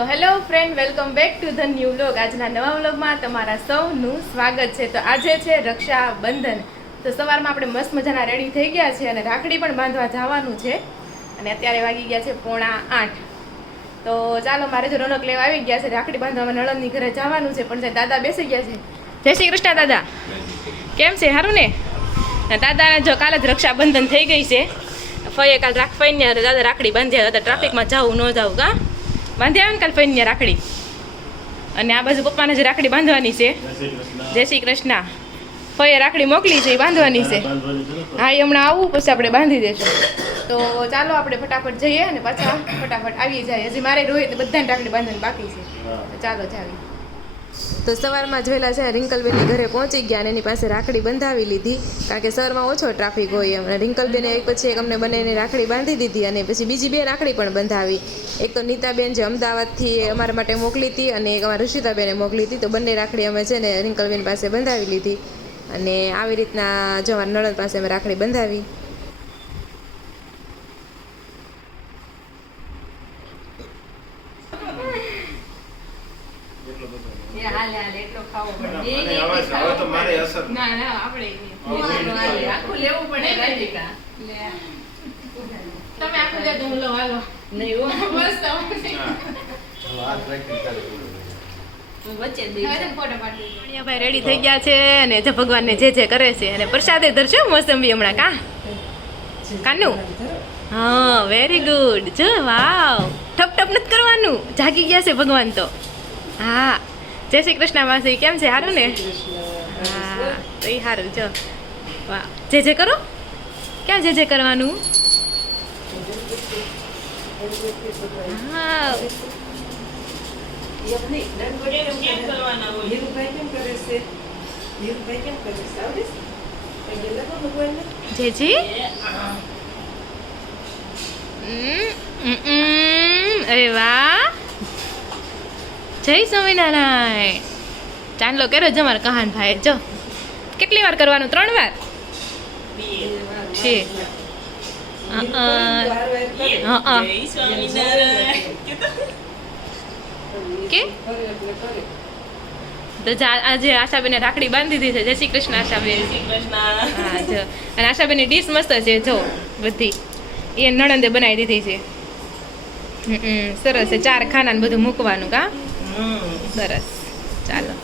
તો hello friend, welcome back to the new vlog. આજના નવા વ્લોગમાં તમારા સૌનું સ્વાગત છે. તો આજે છે રક્ષાબંધન. તો સવારમાં આપણે મસ્ત મજાના રેડી થઈ ગયા છે અને રાખડી પણ બાંધવા જવાનું છે. અને અત્યારે વાગી ગયા છે 7:45. તો ચાલો, મારે જો રોનક લેવા આવી ગયા છે. રાખડી બાંધવામાં નણંદની ઘરે જવાનું છે, પણ દાદા બેસી ગયા છે. જય શ્રી કૃષ્ણ દાદા, કેમ છે? સારું ને? દાદાને જો કાલે જ રક્ષાબંધન થઈ ગઈ છે. ફઈએ કાલ ફઈને દાદા રાખડી બાંધ્યા હતા. ટ્રાફિકમાં જવું ન જવું કા બાંધી આવે ને કાલ ફઈને રાખડી. અને આ બાજુ પપ્પાને જે રાખડી બાંધવાની છે. જય શ્રી કૃષ્ણ. ફઈએ રાખડી મોકલી છે, એ બાંધવાની છે. હા, એ હમણાં આવું પછી આપણે બાંધી દઈશું. તો ચાલો આપણે ફટાફટ જઈએ અને પાછા ફટાફટ આવી જાય. હજી મારે રોહિત બધાને રાખડી બાંધવાની બાકી છે. ચાલો જાવી. તો સવારમાં જોયેલા છે રિંકલબેનની ઘરે પહોંચી ગયા અને એની પાસે રાખડી બંધાવી લીધી, કારણ કે શહેરમાં ઓછો ટ્રાફિક હોય એમ. રિંકલબેને એક પછી એક અમને બંનેની રાખડી બાંધી દીધી અને પછી બીજી 2 રાખડી પણ બંધાવી. એક તો નીતાબેન જે અમદાવાદથી અમારા માટે મોકલી હતી અને એક અમારા ઋષિતાબેને મોકલી હતી. તો બંને રાખડી અમે છે ને રિંકલબેન પાસે બંધાવી લીધી અને આવી રીતના જો અમારા નણંદ પાસે અમે રાખડી બંધાવી. રેડી થઈ ગયા છે અને જો ભગવાનને જે જે કરે છે અને પ્રસાદે ધરજો મોસંબી હમણાં કા કાનું. હા, વેરી ગુડ. જો વાવ, ઠપ ઠપ નથી કરવાનું, જાગી ગયા છે ભગવાન તો. હા, જય શ્રી કૃષ્ણ માસી, કેમ છે? સારું ને? હા, તો એ સારું. જો વાહ, જે જે કરો. ક્યાં જે જે કરવાનું? હા, જેજી અરે વાહ, જય સ્વામિનારાયણ. ચાંદલો કર્યો છે અમારા કહાન ભાઈ. જો કેટલી વાર કરવાનું? 3 વાર છે. કે તો આજે આશાબેને રાખડી બાંધી દીધી છે. જય શ્રી કૃષ્ણ આશાબેન. હા જો, અને આશાબેનની ડીશ મસ્ત છે જો બધી. એ નણંદે બનાવી દીધી છે. સરસ છે. 4 ખાના ને બધું મૂકવાનું કા. સરસ. ચાલો.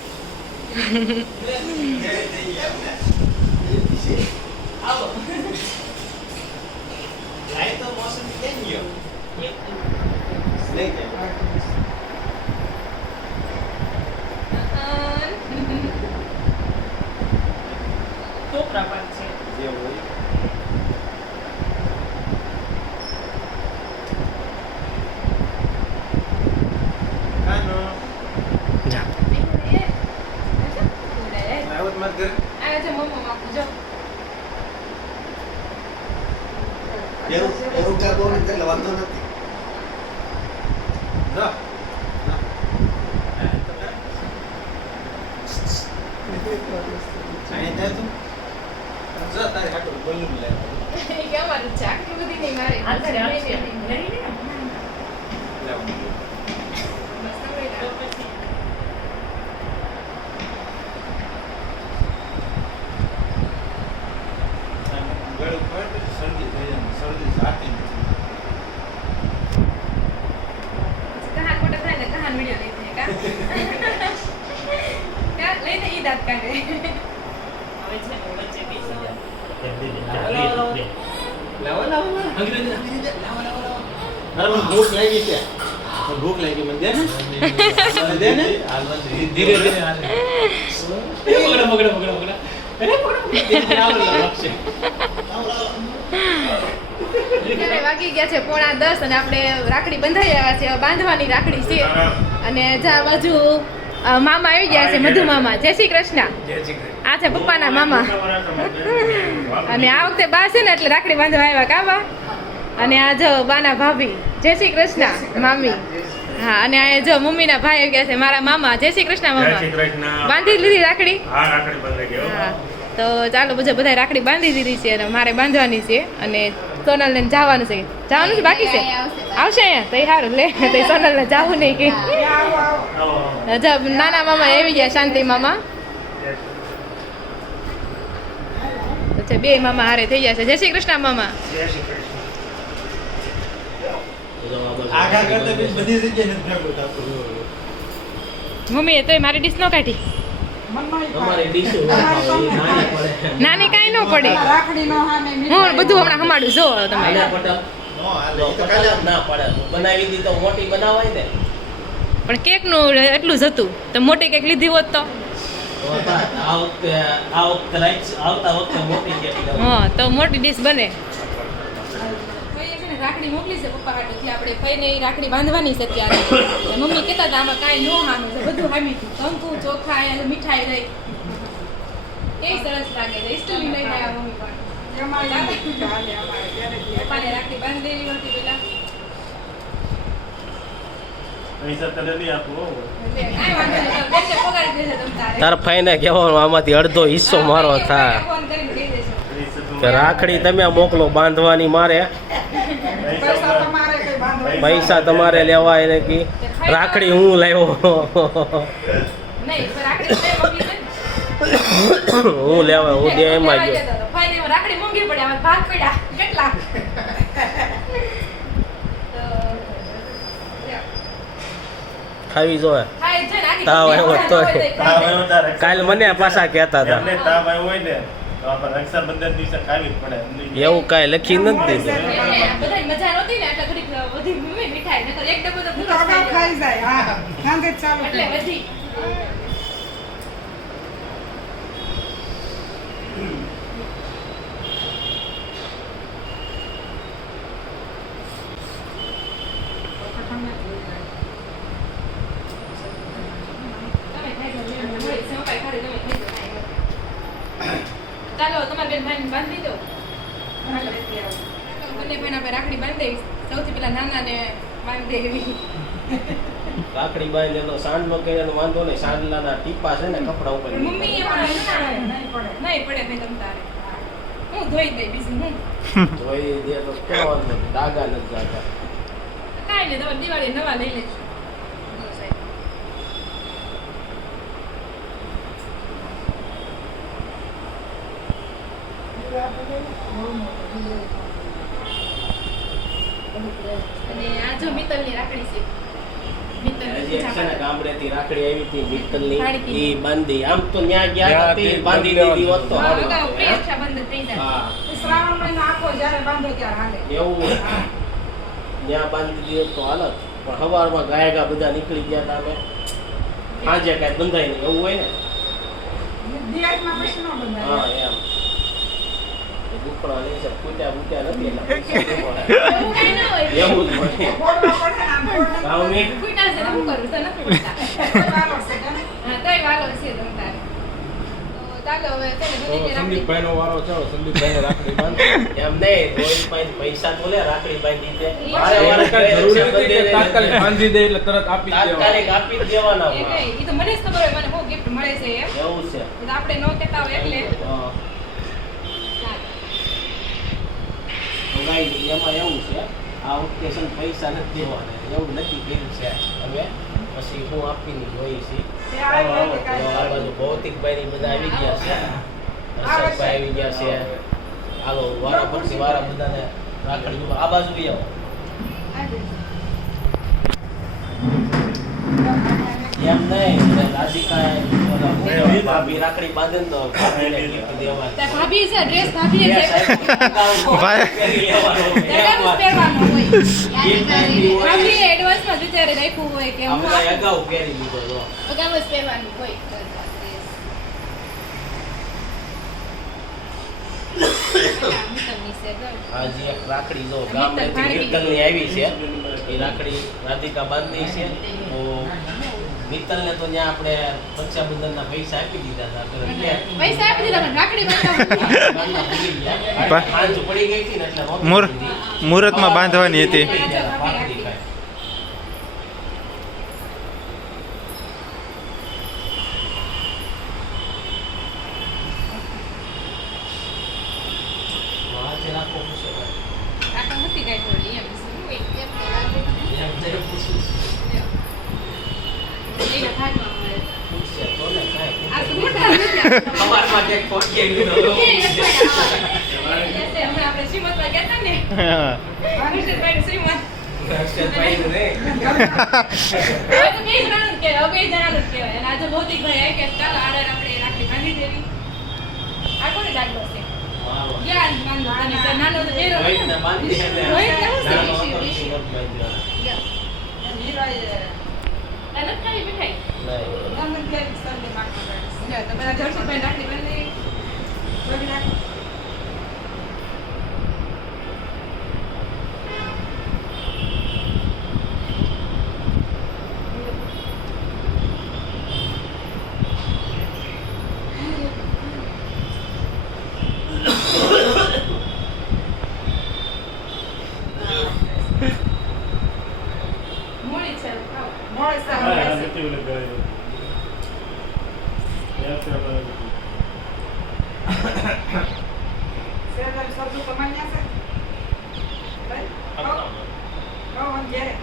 ભૂખ લાગી છે, ભૂખ લાગી મને દે ને ધીરે ધીરે વાગી ગયા છે 9:30 અને આપણે રાખડી બંધાઈ આવ્યા છે. બાંધવાની રાખડી છે અને જા બાજુ મામા આવી ગયા છે, મધુ મામા. જય શ્રી કૃષ્ણ. આ છે પપ્પાના મામા. અને આ વખતે બા છે ને એટલે રાખડી બાંધવા આવ્યા કા બા. અને આ જો બાના ભાભી. જય શ્રી કૃષ્ણ મામી. હા, અને આ જો મમ્મીના ભાઈ આવી ગયા છે, મારા મામા. જય શ્રી કૃષ્ણ મામા. બાંધી લીધી રાખડી? હા, રાખડી બંધાઈ ગઈ. તો ચાલો, બધા રાખડી બાંધી દીધી છે અને મારે બાંધવાની છે. અને સોનલ ને જવાનું છે જવાનું છે બાકી છે આવશે અહીંયા તો સારું લે તો સોનલ ને જવું નહીં કે નાના મામા આવી ગયા શાંતિ મામા અચ્છા બે મામા હારે થઈ ગયા છે જય શ્રી કૃષ્ણ મામા આગળ કરતા બી બધી જગ્યાએ નથી ભેગું થતું. મમ્મીએ તોય મારી ડીશ ન કાઢી અમારી ડીશો નાની પડે. નાની કાંઈ ન પડે રાખડીનો હામે હું બધું હમણાં હમાડું જો તમે નાના પટલ નો હાલે. તો ઈ તો કાલે પટલ ના પડે. બનાવી દી તો મોટી બનાવાય ને. પણ કેક નું એટલું જ હતું તો મોટી કેક લીધી હોત તો તો આ વખતે આવતા વખતે મોટી કેક લેવાની. હા તો મોટી ડીશ બને રાખડી મોકલી છે પપ્પા હાટુથી આપણે ફઈને રાખડી બાંધવાની છે ત્યારે મમ્મી કહેતા હતા આમાં કાંઈ નો હાનું છે બધું હામી કંકુ ચોખા અને મીઠાઈ રહી કેવી સરસ લાગે છે ઇસ્ટલી લઈને આવ્યા મમ્મી પણ પપ્પાને રાખડી બાંધી દેવી હતી પેલા પૈસા તને નહીં આપું હો. કાંઈ વાંધો નહીં બેનને પગાડી દેશે તમ તારે તાર ફાઈને કહેવાનું આમાંથી અડધો હિસ્સો મારો થાય ફોન કરીને કહી દેજો પૈસા તું કે રાખડી તમે મોકલો બાંધવાની મારે પૈસા તમારે કઈ બાંધવા પૈસા તમારે લેવા એને કી રાખડી હું લાવ્યો નહીં પણ રાખડી તો મોકલી છે હું લેવા હું દે એમાં ગયો ફાઈને રાખડી મોંઘી પડે આમાં ભાગ પડ્યા કેટલા ખાવી જોઈએ ખાય છે ને આખી તાવ આવ્યો તોય. તાવ આવ્યો તારે. કાલ મને પાછા કહેતા હતા એમને તાવ આવ્યો હોય ને તો આપણે રક્ષાબંધન દિવસે ખાવી જ પડે. એવું કાંઈ લખી નથી દીધું બધાય મજા નહોતી ને એટલે ઘડીક બધી મમ્મી મીઠાઈ નકર એક ડબ્બો તો પૂરો અગાઉ ખાઈ જાય હા સાંજે જ ચાલુ એટલે થાય. બધી તમે ખાઈ લો મેં હોય સેવકાઈ ખાધી તમે ખાઈ લો ચાલો તમારી બેન ભાઈને બાંધી દો બંને ભાઈને આપણે રાખડી બાંધી દેવી સૌથી પહેલા નાનાને બાંધી દેવી રાખડી બાંધે તો સાંજનો કર્યાનો વાંધો નહીં સાંજલાના ટીપા છે ને કપડા ઉપર મમ્મી એ નહીં પડે. નહીં પડે ભાઈ તમ તારે હું ધોઈ દઈ બીજું હું જોઈ દે તો કેવો વાંધો નહીં. ડાઘા નથી જાતા કાંઈ નહીં તમારે દિવાળી નવા લઈ લેજો અને આ જો મિત્તલની રાખડી છે હજી એક છે ને ગામડેથી રાખડી આવી હતી મિત્તલની ખાણીપીણી. ઈ બાંધી આમ તો ન્યા ગયા હતા તે બાંધી દીધી હોત તો સારું અગાઉ હતું, હે? રક્ષાબંધન થઈ જાય હા શ્રાવણ મહિનો આખો જ્યારે બાંધો ત્યારે હાલે. એવું ન્યા બાંધી દીધી હોત તો હાલત પણ સવારમાં ગાયગા બધા નીકળી ગયા હતા અમે સાંજે કાંઈ બંધાય નહીં એવું હોય ને દિવાળીમાં પછી ન બંધાય. હા એમ દુખડા લે છે ફૂટ્યા ફૂટ્યા નથી એટલે એવું કાંઈ ના હોય એવું જ હોય ફોડવા પડે ને આમ ફોડ હા, મમ્મી? ફૂટા છે ને શું કરું તો નથી ફૂટતા વાલો છે કે નહીં? હા તોય વાલો છે તમ તારે તો ચાલો હવે છે ને બધી જે રાખડી સંદીપભાઈનો વારો છે સંદીપભાઈને રાખડી બાંધી એમ નહીં રોહિતભાઈ પૈસા તો લે રાખડી બાંધી દે ઈ વારે વારે કાંઈ જરૂરી નથી કે રક્ષાબંધન તાત્કાલિક બાંધી દે એટલે તરત આપી જ દેવા તાત્કાલિક આપી જ દેવાના એ કઈ ઈ તો મને જ ખબર હોય મને બહુ ગિફ્ટ મળે છે એમ એવું છે એ તો આપણે નો કહેતા હોય એટલે હા. તો ગાઈ એમાં એવું છે આ વખતે છે ને પૈસા નથી દેવાના એવું નક્કી કર્યું છે હવે પછી હું આપીને જોઈ છે તે આવી હોય કે કાંઈ આ બાજુ ભૌતિકભાઈ બધા આવી ગયા છે હર્ષદભાઈ આવી ગયા છે હાલો વારા પછી વારા બધાને રાખડી આ બાજુ બી આવો એમ નહીં રાધિકા ભાભી રાખડી બાંધે ને તો ભાભીને gift દેવાની. ત્યાં ભાભી છે ડ્રેસ ભાભીએ છે પહેરી લેવાનો. અગાઉ જ પહેરવાનું હોય gift આપી હોય. ભાભીએ એડવાન્સમાં વિચારે રાખ્યું હોય કે હું આપણે અગાઉ પહેરી લીધો તો. અગાઉ જ પહેરવાનું હોય આજે એક રાખડી જો ગામડેથી મિત્તલની આવી છે એ રાખડી રાધિકા બાંધી છે તો મિત્તલને તો ત્યાં આપણે રક્ષાબંધનના પૈસા આપી દીધા હતા તો એટલે પૈસા આપી દીધા પણ રાખડી બાંધવા ગામના ભૂલી ગયા. સાંજ પડી ગઈ હતી ને એટલે નહોતી મુર- દીધી. મુહૂર્તમાં બાંધવાની હતી. રાખડી કાંઈ. આજે રાખો પૂછે ભાઈ. નથી કાંઈ થોડી એમ શું હોય, એમ તો લાગે નહીં. એમ જઈને પૂછું છું. લ્યો. એના ભાગમાં મળે. પૂછશે તો ને કાંઈ. આ તો મોટા નથી આ. સવારમાં ક્યાંક પહોંચી ગયું તો એ નથી આ. હમણાં આપણે શ્રીમંતમાં ગયા હતા ને હર્ષદભાઈ શ્રીમંત. અક્ષરભાઈનું નહીં. હવે તો બે જણાનું જ કહેવાય, હવે બે જણાનું જ કહેવાય. અને આજે ભૌતિકભાઈ આવી ગયા, ચાલો આડે આપણે રાખડી બાંધી દેવી. આ કોને લાગલો છે? વાહ, વાહ. યા બાંધો તને. તો નાનો તો બેરો હતો રોહિતને ને. બાંધી એટલે રોહિતને શું છે? નાનો હતો ઋષિ, તે ઋષિ. નહોતો બાંધ્યો. યા. નીરાય આ નથી ખાવી મીઠાઈ? નહીં. ગમે ત્યારે સંડે માખણ રાખીશ. લ્યો, તો બધા જર્સીભાઈ રાખડી બાંધી. બધી નાખ. મોડી છે ખાવ. મોડે સાવ રહેશે. શેરદાર સબ્જી તમારે ન્યા છે? ભાઈ? કહો મને ઘેરે.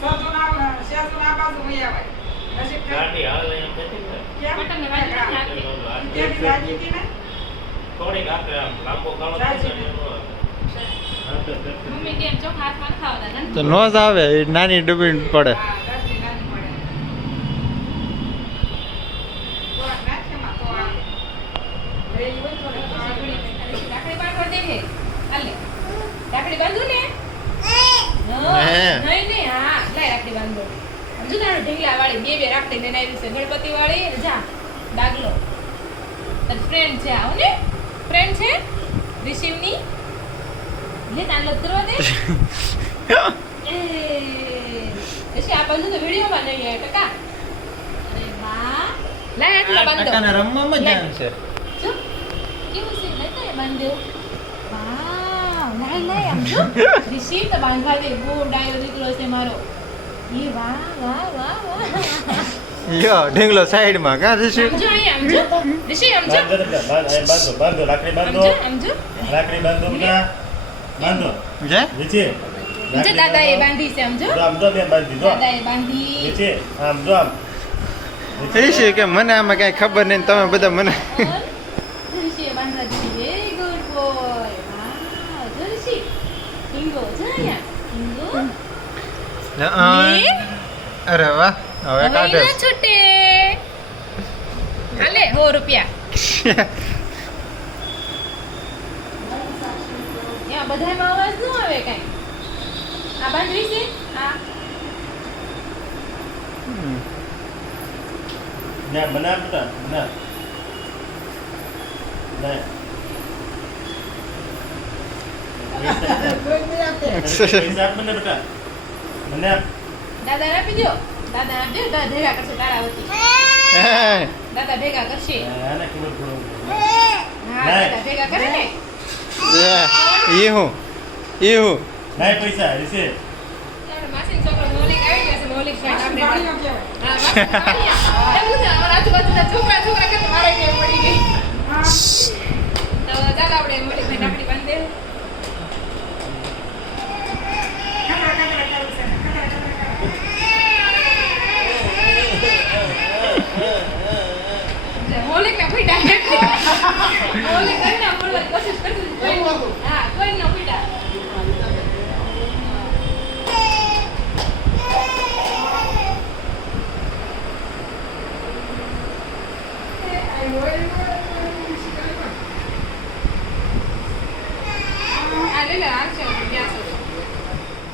શેરદાર આ બાજુ વહી આવાય. નજીક છે? ગાડી હાલે એમ નથી ને. ક્યાં? બટનને બાજુ નથી નાખતી. ત્યાંથી રાજી હતી ને? થોડીક આપણે આમ લાંબો ગાળો સાચી થશે ને એનો. મમ્મી કેમ ચોખા હાથમાં ન ખાવાના તો નો જ આવે એ નાની ડબ્બી પડે હા, રાજી નાની પડે. થોડાક નાખ એમાં તો આવે. રહેલી હોય થોડીક તો આવે. રાખડી બાંધવા દે છે. હાલે. રાખડી બાંધું ને? હે. નહીં નહીં હા લાય રાખડી બાંધો. સમજુ તારું ઢીંગલા વાળી બે રાખડી લઈને આવી છે. ગણપતિ વાળી ને જા ડાગલો. તારી ફ્રેન્ડ છે આવ ને? ફ્રેન્ડ છે? રિશિવની? લે તાલો કરવા દે. એ એસી આ બાજુ તો વિડિયોમાં નહીં આવે ટકા. અરે વાહ. લાય હાથમાં બાંધો. કાકાને રમવામાં જ લાય. ધ્યાન છે જો કેવું છે લઈ તો બાંધ્યો વાહ લાય લાય આમ જો ઋષિ તો બાંધવા દે બહુ ડાયો દીકરો છે મારો એ વાહ વાહ વાહ વાહ યો ઢીંગલો સાઈડમાં કા ઋષિ આમ જો અહીંયા આમ જો ઋષિ આમ જો બાંધો રાખડી આમ બાંધો જો આમ જો રાખડી બાંધો બેટા બાંધો જે નીચે જો દાદાએ બાંધી છે આમ જો આમ જો બેન બાંધી દો દાદાએ બાંધી નીચે આમ જો આમ ઋષિ કે મને આમાં કઈ ખબર નહીં તમે બધા મને ઓર ઋષિએ બાંધવા દીધી વેરી ગુડ બોય વાહ જો ઋષિ હિંગો જો અહીંયા હિંગો અરે વાહ હવે કાઢે હવે ના છૂટે હાલે 100 રૂપિયા યા બધાયમાં અવાજ ન આવે કાંઈ આ બાંધવી છે આ ના બના બેટા ના ના પૈસા આપ મને બેટા મને આપ દાદા આપી દો દાદા આપજો દાદા ભેગા કરશે તારા વતી દાદા ભેગા કરશે આને ખબર પડો હા દાદા ભેગા કરે ને ઈહું ના પૈસા હશે આપણે માસીનો છોકરો મૌલિક આવી ગયો છે મૌલિક ભાઈ આપણે ગાડીઓ કહેવાય. હા માસી એવું છે અમારા આજુબાજુના છોકરા કરતા મારે કેમ પડી ગઈ હા. તો ચાલો આપણે મૌલિક ભાઈ નાખડી બાંધી દે કકડા કકડા કરું છે ને. કકડા કકડા કરું. મૌલિક ને ફીટા મૌલિક કરીને બોલવાની કોશિશ કરતી હતી. કોઈ ન હા કોઈ ન ફીટા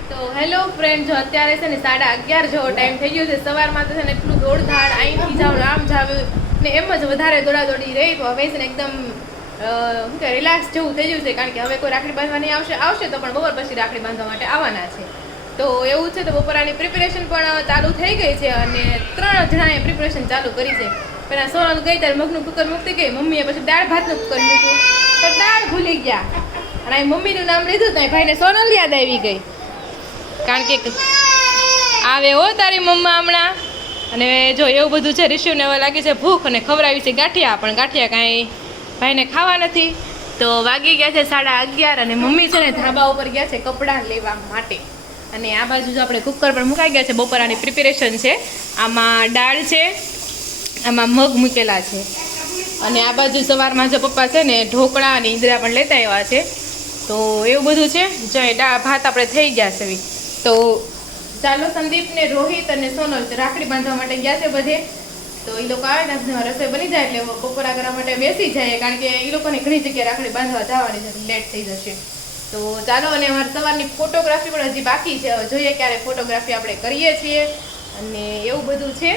તો હેલો ફ્રેન્ડ જો અત્યારે છે ને 11:30 જેવો ટાઈમ થઈ ગયો છે સવારમાં તો છે ને એટલું દોડધાડ અહીંથી જાવ આમ જાવ ને એમ જ વધારે દોડાદોડી રહી તો હવે છે ને એકદમ શું કે રિલેક્સ જેવું થઈ ગયું છે કારણ કે હવે કોઈ રાખડી બાંધવા નહીં આવશે તો પણ બપોર પછી રાખડી બાંધવા માટે આવવાના છે તો એવું છે તો બપોરાની પ્રિપેરેશન પણ ચાલુ થઈ ગઈ છે અને 3 જણાએ પ્રિપેરેશન ચાલુ કરી છે પહેલાં સોનલ ગઈ ત્યારે મગનું કુકર મૂકતી ગઈ મમ્મીએ પછી દાળ ભાતનું કુકર મૂક્યું તો દાળ ભૂલી ગયા અને અહીં મમ્મીનું નામ લીધું તો અહીં ભાઈને સોનલ યાદ આવી ગઈ કારણ કે આવે હો તારી મમ્મા હમણાં અને જો એવું બધું છે રિશિવને હવે લાગી છે ભૂખ અને ખવડાવી છે ગાંઠિયા પણ ગાંઠિયા કાંઈ ભાઈને ખાવા નથી તો વાગી ગયા છે 11:30 અને મમ્મી છે ને ધાબા ઉપર ગયા છે કપડાં લેવા માટે. અને આ બાજુ જો આપણે કુકર પર મુકાઈ ગયા છે, બપોરાની પ્રિપેરેશન છે. આમાં દાળ છે, આમાં મગ મૂકેલા છે. અને આ બાજુ સવારમાં જો પપ્પા છે ને ઢોકળા અને ઈંદરા પણ લેતા આવ્યા છે. તો એવું બધું છે. જો એ ભાત આપણે થઈ ગયા છે. તો ચાલો, સંદીપ ને રોહિત અને સોનલ રાખડી બાંધવા માટે ગયા છે બધે. તો એ લોકો આવે ને રસોઈ બની જાય એટલે બપોરા કરવા માટે બેસી જાય, કારણ કે એ લોકોને ઘણી જગ્યાએ રાખડી બાંધવા જવાની છે, લેટ થઈ જશે. તો ચાલો, અને અમારે સવારની ફોટોગ્રાફી પણ હજી બાકી છે. હવે જોઈએ ક્યારે ફોટોગ્રાફી આપણે કરીએ છીએ અને એવું બધું છે.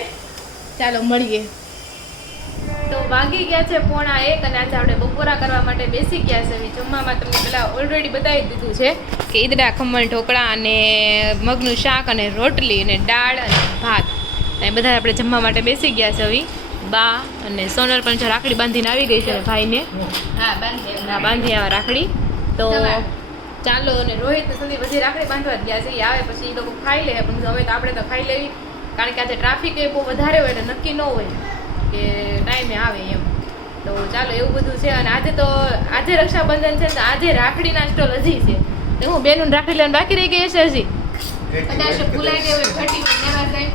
ચાલો મળીએ. તો વાગી ગયા છે 1:45 અને આજે આપણે બપોરા કરવા માટે બેસી ગયા છે. જમવામાં તમને પહેલાં ઓલરેડી બતાવી દીધું છે કે ઈદડા, ખમણ, ઢોકળા અને મગનું શાક અને રોટલી અને દાળ અને ભાત એ બધા આપણે જમવા માટે બેસી ગયા છે. હવે બા અને સોનલ પણ જો રાખડી બાંધીને આવી ગઈ છે ભાઈને. હા, બાંધી આવા રાખડી. તો ચાલો, અને રોહિત ને સંદીપ હજી રાખડી બાંધવા જ ગયા છે. એ આવે પછી એ લોકો ખાઈ લે, પણ હવે તો આપણે તો ખાઈ લેવી, કારણ કે આજે ટ્રાફિક એ બહુ વધારે હોય એટલે નક્કી ન હોય કે ટાઈમે આવે એમ. તો ચાલો, એવું બધું છે. અને આજે રક્ષાબંધન છે, તો આજે રાખડીના સ્ટોલ હજી છે. તો હું બેનું રાખડી લેવાનું બાકી રહી ગઈ છે હજી. કદાચ ભૂલાઈ ગઈ હોય, ઘટી હોય, લેવા જાય.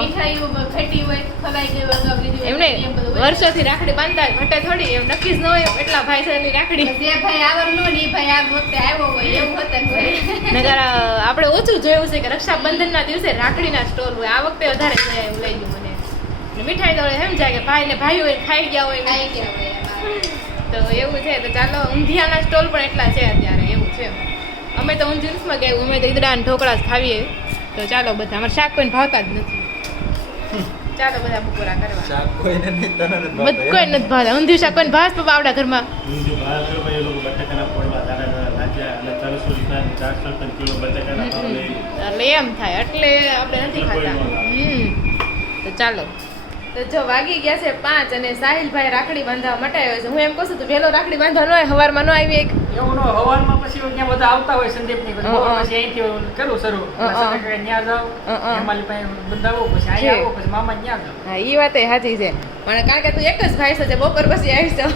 મીઠાઈઓ ઘટી હોય, ખવાઈ ગઈ હોય, અગાઉ લીધી હોય, એમને એમ બધું હોય. વર્ષોથી રાખડી બાંધતા હોય, ઘટે થોડી, એમ નક્કી જ ન હોય એટલા ભાઈ છે એની રાખડી. જે ભાઈ આવવાનું હોય ને એ ભાઈ આ વખતે આવ્યો હોય એવું હોતું હોય. નકર આપણે ઓછું જોયું છે કે રક્ષાબંધનના દિવસે રાખડીના સ્ટોલ હોય. આ વખતે વધારે જોયા એવું લઈ ગયું મને. ને મીઠાઈ તો એમ જાય કે ભાઈ ને ભાઈ હોય, ખાઈ ગયા હોય. ખાઈ ગયા હોય એમાં. તો એવું છે. તો ચાલો, ઊંધિયાના સ્ટોલ પણ એટલા છે અત્યારે, એવું છે. અમે તો ઊંધિયામાં ગયા, અમે તો ઈદડા અને ઢોકળા જ ખાવીએ. તો ચાલો, બધા અમારે શાક કોઈને ભાવતા જ નથી. ચાલો બધા બપોરા કરવા. શાક કોઈને નહીં, તને નથી ભાવતું, કોઈ નથી ભાવતા. ઊંધિયું શાક કોઈને ભાવે પપ્પા આવડા ઘરમાં? ઊંધિયું બહાર ગયો ભાઈ, એ લોકો બટાકાના ફોડવા દાડા નાખ્યા અને 300 રૂપિયા 400 રૂપિયા કિલો બટાકાના ભાવ લઈ એટલે એમ થાય, એટલે આપણે નથી ખાતા. તો ચાલો, તો જો વાગી ગયા છે 5 અને સાહિલભાઈ રાખડી બાંધવા માટે આવ્યો છે. હું એમ કહું છું, તો વહેલો રાખડી બાંધવા ન હોય, સવારમાં ન આવી એક એવું ન હોય. હવારમાં પછી ત્યાં બધા આવતા હોય સંદીપની પછી બપોર પછી અહીંથી કરું શરૂ ત્યાં જાઓ, હેમાલી પાસે બંધાવો, પછી અહીંયા આવો, પછી મામા ત્યાં જાઓ. હા, એ વાત સાચી છે. પણ કારણ કે તું એક જ ભાઈ છે, બપોર પછી આવીશ તો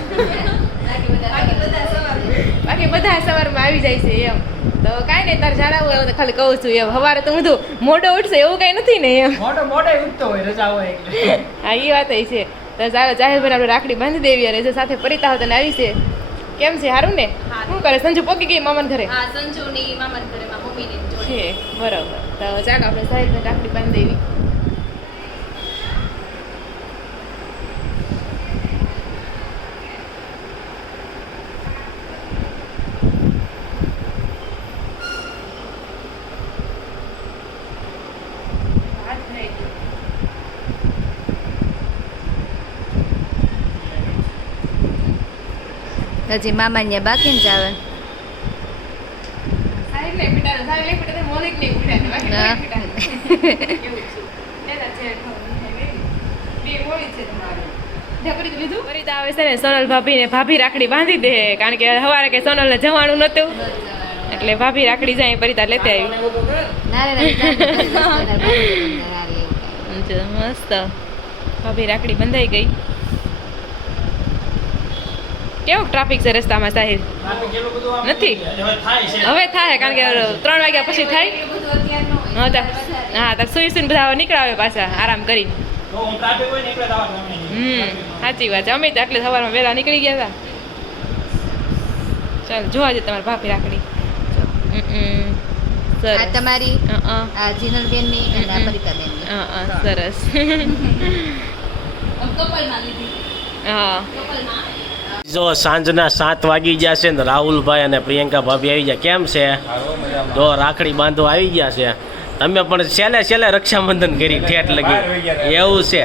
બાકી બધા સવારમાં આવી જાય છે એમ. તો કાંઈ નહીં, તારે જાણા હોય તો ખાલી કહું છું એમ. સવારે તો બધું મોઢો ઉઠશે એવું કાંઈ નથી ને એમ. મોડે ઉઠતો હોય, રજા હોય એટલે. હા, એ વાત છે. તો ચાલો, જાહેરભાઈ આપણે રાખડી બાંધી દેવી. અને જો સાથે પરિતા હોત અને આવી છે. કેમ છે? સારું ને? શું કરે? સંજુ પોકી ગઈ મામાના ઘરે? હા, સંજુની મામાના ઘરે મમ્મીની જોડે છે, બરોબર. તો ચાલો, આપણે સાહેબને રાખડી બાંધી દેવી. હજી મામા ને બાકી જ આવે. સાહેબને પીટાને, સાહેબને પીટાને, મોનિકને પીટાને, બાકી હા. કોઈ પીટાને. એવું છે. એના છે, બે હોળી છે તમારે. ઢકડી લીધું? ફરીદા આવે છે ને સોનલ ભાભીને, ભાભી રાખડી બાંધી દે, કારણ કે સવારે કે સોનલને જવાનું નતું એટલે ભાભી રાખડી જાય પરિતા લેતી આવી. મસ્ત ભાભી રાખડી બંધાઈ ગઈ. કેવું ટ્રાફિક છે રસ્તામાં સાહેબ? નથી હવે થાય, કારણ કે 3 વાગ્યા પછી થાય. હા, તાર સુઈ સુઈને બધા નીકળાવે પાછા આરામ કરી. સાચી વાત છે. અમે તો એટલે સવારમાં વહેલા નીકળી ગયા હતા. ચાલ, જોવા જઈએ તમારી ભાભી રાખડી. આ તમારી, સરસ. આ જીનલબેન ની અને આ પરિતાબેન ની. સરસ. હા, જો સાંજના 7 વાગી ગયા છે ને રાહુલભાઈ અને પ્રિયંકા ભાભી આવી ગયા. કેમ છે? જો રાખડી બાંધવા આવી ગયા છે. તમે પણ છેલ્લે રક્ષાબંધન કરી ઠેઠ લગી, એવું છે.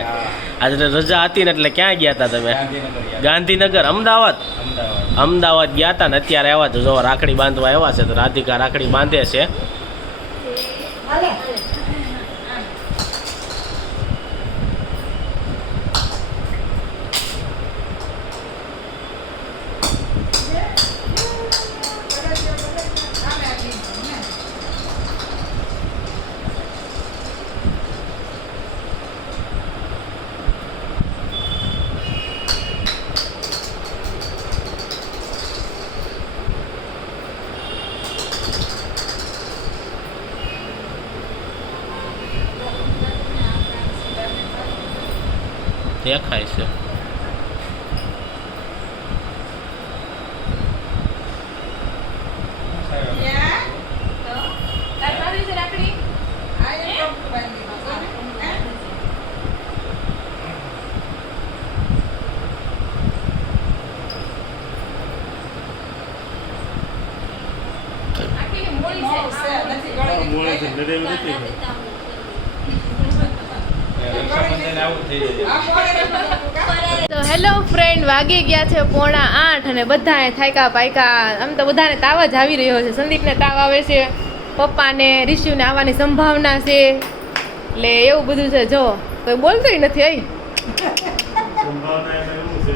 આજે રજા હતી ને એટલે ક્યાં ગયા હતા તમે? ગાંધીનગર, અમદાવાદ ગયા હતા ને અત્યારે આવ્યા તો જો રાખડી બાંધવા આવ્યા છે. તો રાધિકા રાખડી બાંધે છે. દેખાય છે. તારે બાંધવી છે રાખડી? રાખડીની મોળી છે. મોડે છે નરેવી નથી રક્ષાબંધન આવું થઈ જાય. તો હેલો ફ્રેન્ડ, વાગી ગયા છે 7:45 અને બધાએ થાયકા પાયકા. આમ તો બધાને તાવ જ આવી રહ્યો છે. સંદીપને તાવ આવે છે, પપ્પાને રિશિવને આવવાની સંભાવના છે, એટલે એવું બધું છે. જો કોઈ બોલતોય નથી. અહીં સંભાવના એમાં એવું છે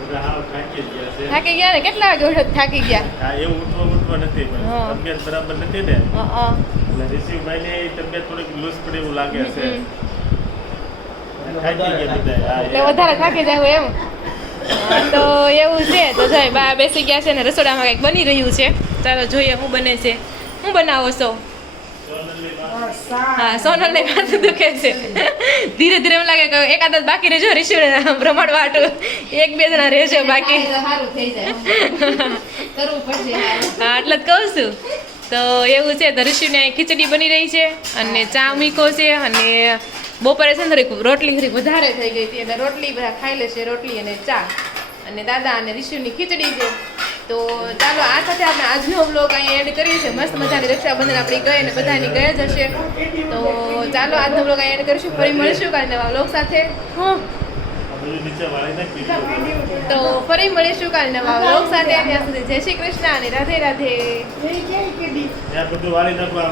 બધા હાવ થાકી જ ગયા છે. થાકી ગયા ને? કેટલા વાગે ઉઠો? થાકી ગયા? હા એવું ઉઠવા નથી પણ હા. તબિયત બરાબર નથી ને અ. એટલે રિશિવભાઈને તબિયત થોડીક લૂઝ પડી એવું લાગે છે. થાકી ગયા બધા. એટલે વધારે થાકી જાવ એમ? હા, તો એવું છે. તો જાય બા બેસી ગયા છે ને રસોડામાં કંઈક બની રહ્યું છે. ચાલો જોઈએ શું બને છે. શું બનાવો છો? હા, સોનલને માથું દુખે છે. ધીરે ધીરે એમ લાગે કે એકાદ જ બાકી રહેજો રિશિવને રમાડવા હાટુ. 1-2 જણા રહેજો બાકી. સારું થઈ જાય કરવું પડશે હા, એટલે જ કહું છું. તો એવું છે. તો ઋષિને ખીચડી બની રહી છે અને ચા મૂકો છે અને બપોરે છે ને થોડીક રોટલી થોડીક વધારે થઈ ગઈ હતી એટલે રોટલી બધા ખાઈ લેશે. રોટલી અને ચા અને દાદા અને ઋષિની ખીચડી છે. તો ચાલો આ સાથે આપણે આજનો વ્લોગ અહીંયા એડ કરીએ છીએ. મસ્ત મજાની રક્ષાબંધન આપણી ગઈ અને બધાની ગઈ જ હશે. તો ચાલો આજનો વ્લોગ અહીંયા એડ કરીશું. ફરી મળીશું કાલે નવા વ્લોગ સાથે. હું આ બધું નીચે વાળી નાખી. તો ફરી મળીશું કાલે નવા વ્લોગ સાથે. ત્યાં સુધી જય શ્રી કૃષ્ણ અને રાધે રાધે. ત્યાં બધું વાળી નાખવા